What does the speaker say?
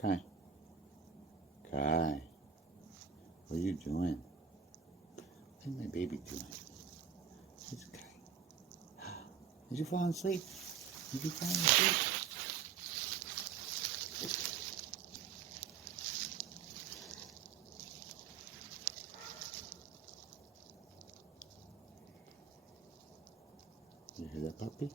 Kai. Kai. What are you doing? What is my baby doing? Where's Kai? Did you fall asleep? Did you fall asleep? You hear that puppy?